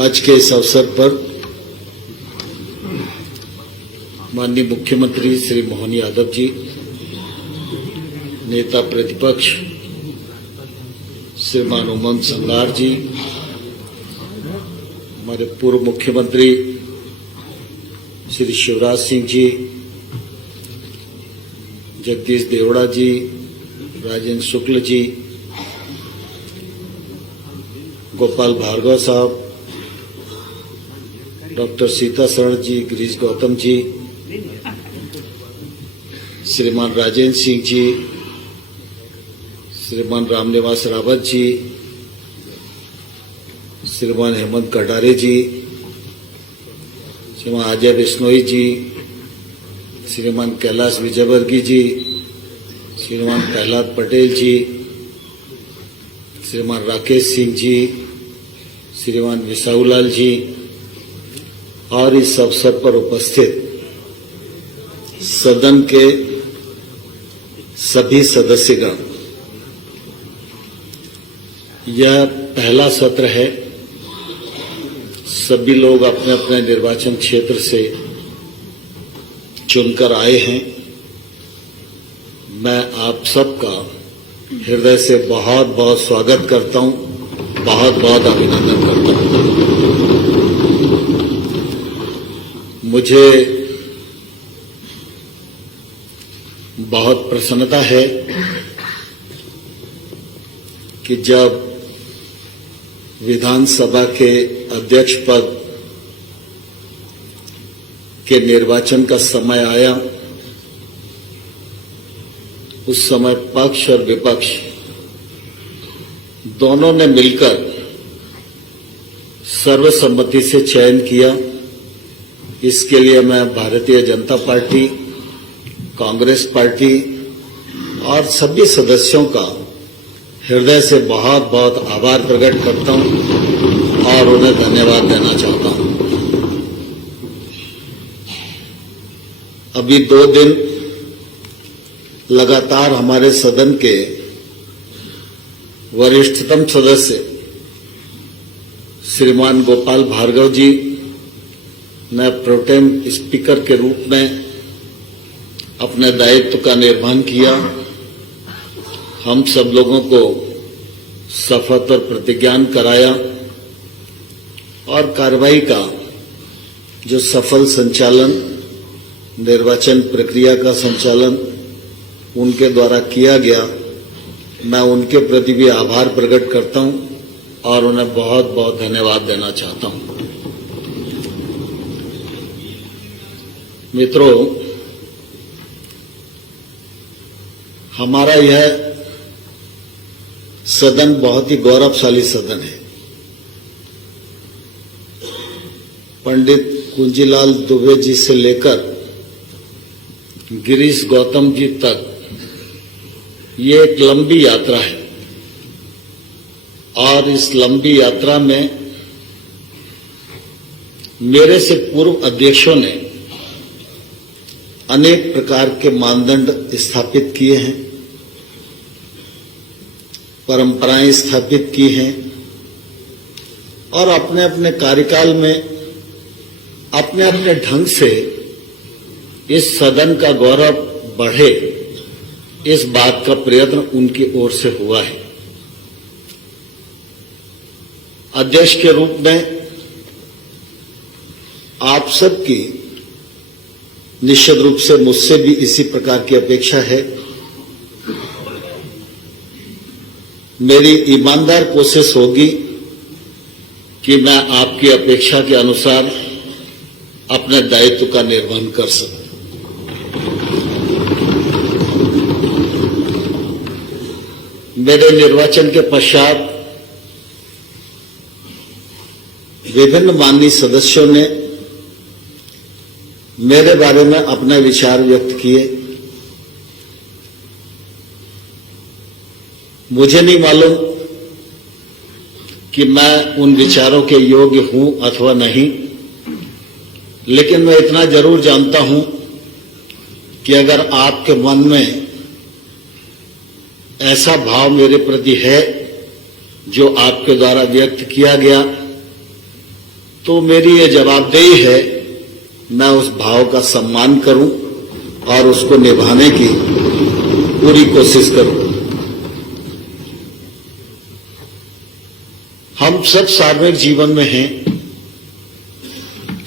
आज के इस अवसर पर माननीय मुख्यमंत्री श्री मोहन यादव जी, नेता प्रतिपक्ष श्रीमान उमंग संगार जी, हमारे पूर्व मुख्यमंत्री श्री शिवराज सिंह जी, जगदीश देवड़ा जी, राजेंद्र शुक्ल जी, गोपाल भार्गव साहब, डॉक्टर सीता शरण जी, गिरीश गौतम जी, श्रीमान राजेंद्र सिंह जी, श्रीमान रामनिवास रावत जी, श्रीमान हेमंत कटारे जी, श्रीमान अजय बिश्नोई जी, श्रीमान कैलाश विजयवर्गीय जी, श्रीमान प्रहलाद पटेल जी, श्रीमान राकेश सिंह जी, श्रीमान विसाऊलाल जी और इस अवसर पर उपस्थित सदन के सभी सदस्यगण, यह पहला सत्र है। सभी लोग अपने अपने निर्वाचन क्षेत्र से चुनकर आए हैं। मैं आप सबका हृदय से बहुत बहुत स्वागत करता हूं, बहुत बहुत अभिनंदन करता हूं। मुझे बहुत प्रसन्नता है कि जब विधानसभा के अध्यक्ष पद के निर्वाचन का समय आया, उस समय पक्ष और विपक्ष दोनों ने मिलकर सर्वसम्मति से चयन किया। इसके लिए मैं भारतीय जनता पार्टी, कांग्रेस पार्टी और सभी सदस्यों का हृदय से बहुत बहुत आभार प्रकट करता हूं और उन्हें धन्यवाद देना चाहता हूं। अभी 2 दिन लगातार हमारे सदन के वरिष्ठतम सदस्य श्रीमान गोपाल भार्गव जी ने प्रोटेम स्पीकर के रूप में अपने दायित्व का निर्वहन किया। हम सब लोगों को शपथ और प्रतिज्ञान कराया और कार्रवाई का जो सफल संचालन, निर्वाचन प्रक्रिया का संचालन उनके द्वारा किया गया, मैं उनके प्रति भी आभार प्रकट करता हूं और उन्हें बहुत बहुत धन्यवाद देना चाहता हूं। मित्रों, हमारा यह सदन बहुत ही गौरवशाली सदन है। पंडित कुंजीलाल दुबे जी से लेकर गिरीश गौतम जी तक ये एक लंबी यात्रा है और इस लंबी यात्रा में मेरे से पूर्व अध्यक्षों ने अनेक प्रकार के मानदंड स्थापित किए हैं, परंपराएं स्थापित की हैं और अपने अपने कार्यकाल में अपने अपने ढंग से इस सदन का गौरव बढ़े, इस बात का प्रयत्न उनकी ओर से हुआ है। अध्यक्ष के रूप में आप सबकी निश्चित रूप से मुझसे भी इसी प्रकार की अपेक्षा है। मेरी ईमानदार कोशिश होगी कि मैं आपकी अपेक्षा के अनुसार अपने दायित्व का निर्वहन कर सकूं। मेरे निर्वाचन के पश्चात विभिन्न माननीय सदस्यों ने मेरे बारे में अपने विचार व्यक्त किए। मुझे नहीं मालूम कि मैं उन विचारों के योग्य हूं अथवा नहीं, लेकिन मैं इतना जरूर जानता हूं कि अगर आपके मन में ऐसा भाव मेरे प्रति है जो आपके द्वारा व्यक्त किया गया, तो मेरी ये जवाबदेही है, मैं उस भाव का सम्मान करूं और उसको निभाने की पूरी कोशिश करूं। हम सब सार्वजनिक जीवन में हैं।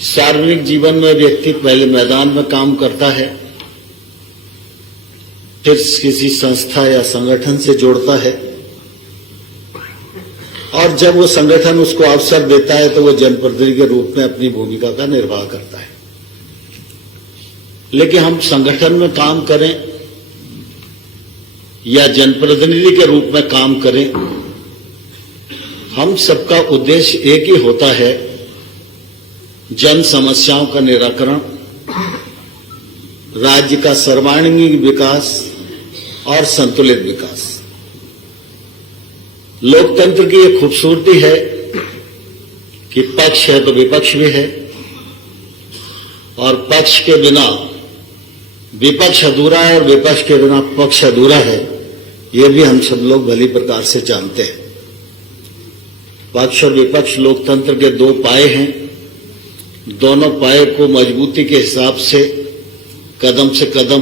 सार्वजनिक जीवन में व्यक्ति पहले मैदान में काम करता है, फिर किसी संस्था या संगठन से जोड़ता है, और जब वो संगठन उसको अवसर देता है तो वो जनप्रतिनिधि के रूप में अपनी भूमिका का निर्वाह करता है। लेकिन हम संगठन में काम करें या जनप्रतिनिधि के रूप में काम करें, हम सबका उद्देश्य एक ही होता है, जन समस्याओं का निराकरण, राज्य का सर्वांगीण विकास और संतुलित विकास। लोकतंत्र की एक खूबसूरती है कि पक्ष है तो विपक्ष भी है, और पक्ष के बिना विपक्ष अधूरा है और विपक्ष के बिना पक्ष अधूरा है। ये भी हम सब लोग भली प्रकार से जानते हैं। पक्ष और विपक्ष लोकतंत्र के दो पाए हैं। दोनों पाए को मजबूती के हिसाब से कदम से कदम,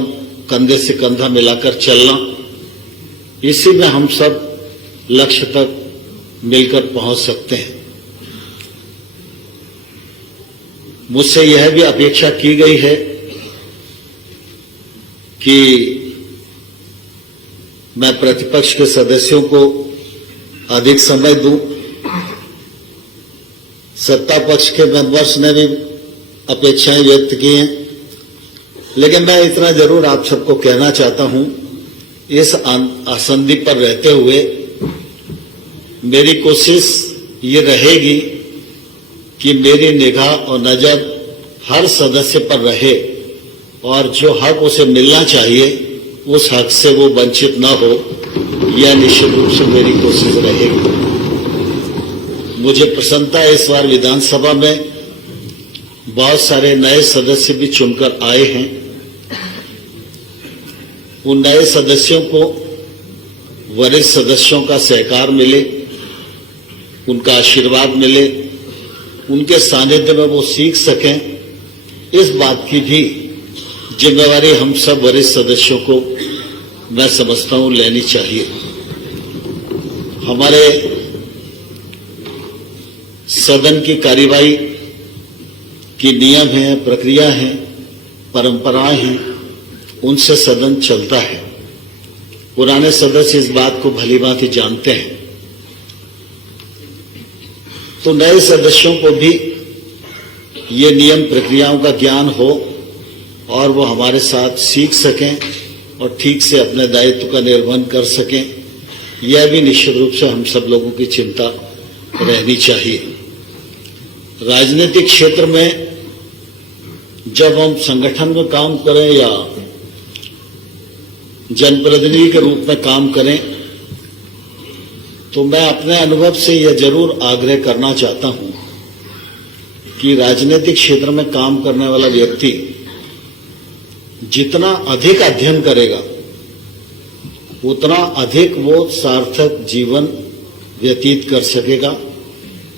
कंधे से कंधा मिलाकर चलना, इसी में हम सब लक्ष्य तक मिलकर पहुंच सकते हैं। मुझसे यह भी अपेक्षा की गई है कि मैं प्रतिपक्ष के सदस्यों को अधिक समय दूं। सत्ता पक्ष के मेंबर्स ने भी अपेक्षाएं व्यक्त की हैं, लेकिन मैं इतना जरूर आप सबको कहना चाहता हूं, इस आसंदी पर रहते हुए मेरी कोशिश ये रहेगी कि मेरी निगाह और नजर हर सदस्य पर रहे और जो हक उसे मिलना चाहिए उस हक से वो वंचित न हो, यह निश्चित रूप से मेरी कोशिश रहेगी। मुझे प्रसन्नता है, इस बार विधानसभा में बहुत सारे नए सदस्य भी चुनकर आए हैं। उन नए सदस्यों को वरिष्ठ सदस्यों का सहकार मिले, उनका आशीर्वाद मिले, उनके सानिध्य में वो सीख सकें, इस बात की भी जिम्मेवारी हम सब वरिष्ठ सदस्यों को मैं समझता हूं लेनी चाहिए। हमारे सदन की कार्यवाही की नियम हैं, प्रक्रिया हैं, परंपराएं हैं, उनसे सदन चलता है। पुराने सदस्य इस बात को भली भांति जानते हैं। तो नए सदस्यों को भी ये नियम प्रक्रियाओं का ज्ञान हो और वो हमारे साथ सीख सकें और ठीक से अपने दायित्व का निर्वहन कर सकें, यह भी निश्चित रूप से हम सब लोगों की चिंता रहनी चाहिए। राजनीतिक क्षेत्र में जब हम संगठन में काम करें या जनप्रतिनिधि के रूप में काम करें, तो मैं अपने अनुभव से यह जरूर आग्रह करना चाहता हूं कि राजनीतिक क्षेत्र में काम करने वाला व्यक्ति जितना अधिक अध्ययन करेगा उतना अधिक वो सार्थक जीवन व्यतीत कर सकेगा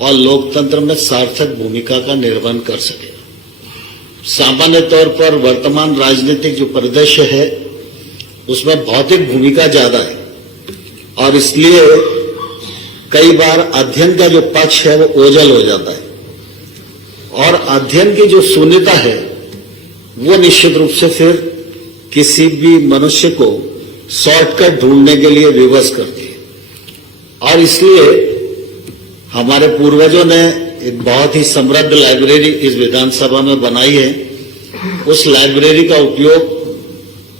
और लोकतंत्र में सार्थक भूमिका का निर्वहन कर सकेगा। सामान्य तौर पर वर्तमान राजनीतिक जो परिदृश्य है उसमें भौतिक भूमिका ज्यादा है और इसलिए कई बार अध्ययन का जो पक्ष है वो ओझल हो जाता है और अध्ययन की जो शून्यता है वो निश्चित रूप से फिर किसी भी मनुष्य को शॉर्टकट ढूंढने के लिए विवश करती है। और इसलिए हमारे पूर्वजों ने एक बहुत ही समृद्ध लाइब्रेरी इस विधानसभा में बनाई है। उस लाइब्रेरी का उपयोग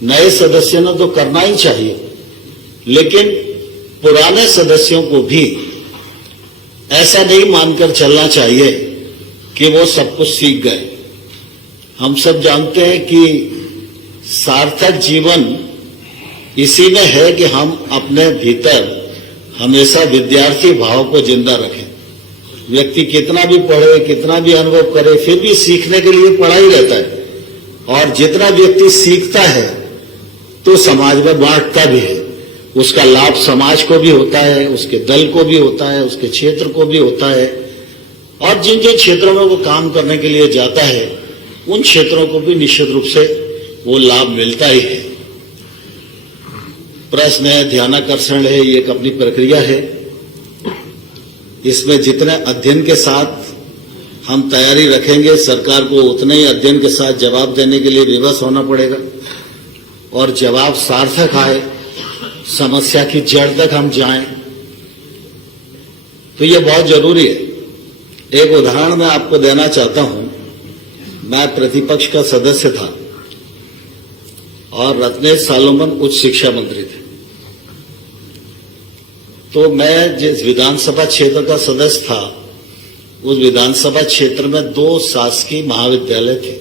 नए सदस्यों ने तो करना ही चाहिए, लेकिन पुराने सदस्यों को भी ऐसा नहीं मानकर चलना चाहिए कि वो सब कुछ सीख गए। हम सब जानते हैं कि सार्थक जीवन इसी में है कि हम अपने भीतर हमेशा विद्यार्थी भाव को जिंदा रखें। व्यक्ति कितना भी पढ़े, कितना भी अनुभव करे, फिर भी सीखने के लिए पढ़ा ही रहता है और जितना व्यक्ति सीखता है तो समाज में बांटता भी है। उसका लाभ समाज को भी होता है, उसके दल को भी होता है, उसके क्षेत्र को भी होता है और जिन जिन क्षेत्रों में वो काम करने के लिए जाता है उन क्षेत्रों को भी निश्चित रूप से वो लाभ मिलता ही है। प्रश्न है, ध्यानाकर्षण है, ये एक अपनी प्रक्रिया है। इसमें जितने अध्ययन के साथ हम तैयारी रखेंगे, सरकार को उतने ही अध्ययन के साथ जवाब देने के लिए विवश होना पड़ेगा और जवाब सार्थक आए, समस्या की जड़ तक हम जाएं, तो ये बहुत जरूरी है। एक उदाहरण मैं आपको देना चाहता हूं। मैं प्रतिपक्ष का सदस्य था और रत्नेश सालोमन उच्च शिक्षा मंत्री थे। तो मैं जिस विधानसभा क्षेत्र का सदस्य था, उस विधानसभा क्षेत्र में 2 शासकीय महाविद्यालय थे।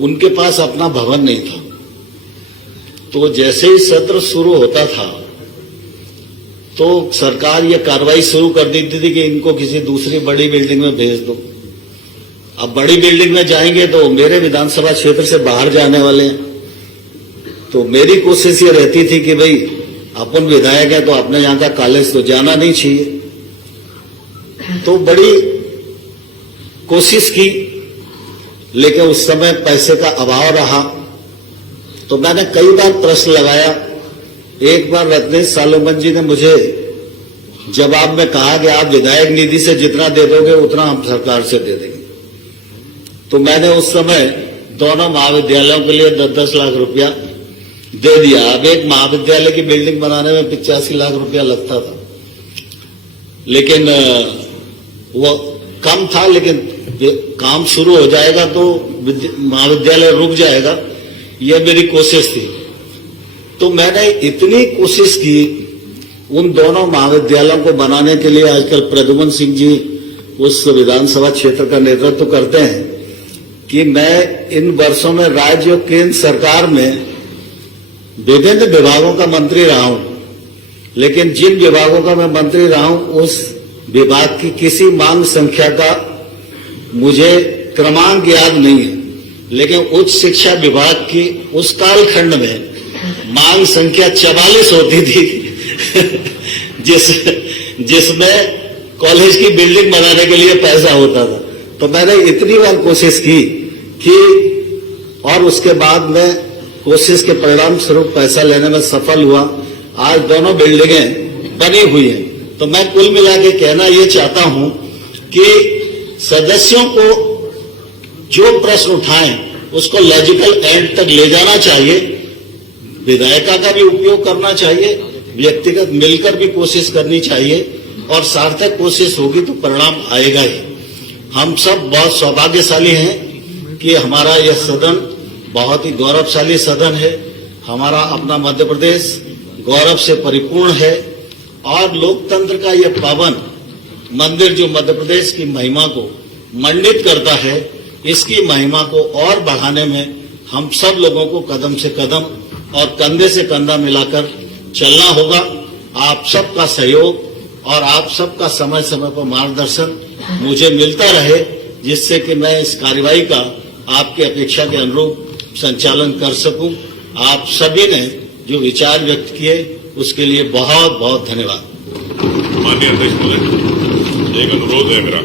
उनके पास अपना भवन नहीं था। तो जैसे ही सत्र शुरू होता था तो सरकार ये कार्रवाई शुरू कर देती थी कि इनको किसी दूसरी बड़ी बिल्डिंग में भेज दो। अब बड़ी बिल्डिंग में जाएंगे तो मेरे विधानसभा क्षेत्र से बाहर जाने वाले हैं। तो मेरी कोशिश ये रहती थी कि भाई अपन विधायक है तो अपने यहां का कॉलेज तो जाना नहीं चाहिए। तो बड़ी कोशिश की, लेकिन उस समय पैसे का अभाव रहा। तो मैंने कई बार प्रश्न लगाया। एक बार रत्नेश सालोमन जी ने मुझे जवाब में कहा कि आप विधायक निधि से जितना दे दोगे उतना हम सरकार से दे देंगे। तो मैंने उस समय दोनों महाविद्यालयों के लिए 10-10 लाख रुपया दे दिया। अब एक महाविद्यालय की बिल्डिंग बनाने में 85 लाख रुपया लगता था, लेकिन वो कम था। लेकिन काम शुरू हो जाएगा तो महाविद्यालय रुक जाएगा, यह मेरी कोशिश थी। तो मैंने इतनी कोशिश की उन दोनों महाविद्यालयों को बनाने के लिए। आजकल प्रद्युमन सिंह जी उस विधानसभा क्षेत्र का नेतृत्व करते हैं कि मैं इन वर्षों में राज्य और केंद्र सरकार में विभिन्न विभागों का मंत्री रहा हूं, लेकिन जिन विभागों का मैं मंत्री रहा हूं उस विभाग की किसी मांग संख्या का मुझे क्रमांक याद नहीं है। लेकिन उच्च शिक्षा विभाग की उस कालखंड में मांग संख्या 44 होती थी जिसमें कॉलेज की बिल्डिंग बनाने के लिए पैसा होता था। तो मैंने इतनी बार कोशिश की कि और उसके बाद में कोशिश के परिणाम स्वरूप पैसा लेने में सफल हुआ। आज दोनों बिल्डिंगें बनी हुई हैं। तो मैं कुल मिला के कहना ये चाहता हूं कि सदस्यों को जो प्रश्न उठाएं उसको लॉजिकल एंड तक ले जाना चाहिए। विधायिका का भी उपयोग करना चाहिए, व्यक्तिगत मिलकर भी कोशिश करनी चाहिए और सार्थक कोशिश होगी तो परिणाम आएगा ही। हम सब बहुत सौभाग्यशाली हैं कि हमारा यह सदन बहुत ही गौरवशाली सदन है। हमारा अपना मध्य प्रदेश गौरव से परिपूर्ण है और लोकतंत्र का यह पावन मंदिर जो मध्य प्रदेश की महिमा को मंडित करता है, इसकी महिमा को और बढ़ाने में हम सब लोगों को कदम से कदम और कंधे से कंधा मिलाकर चलना होगा। आप सबका सहयोग और आप सबका समय समय पर मार्गदर्शन मुझे मिलता रहे, जिससे कि मैं इस कार्यवाही का आपकी अपेक्षा के अनुरूप संचालन कर सकूं। आप सभी ने जो विचार व्यक्त किए उसके लिए बहुत बहुत धन्यवाद। माननीय अध्यक्ष महोदय, एक अनुरोध है मेरा।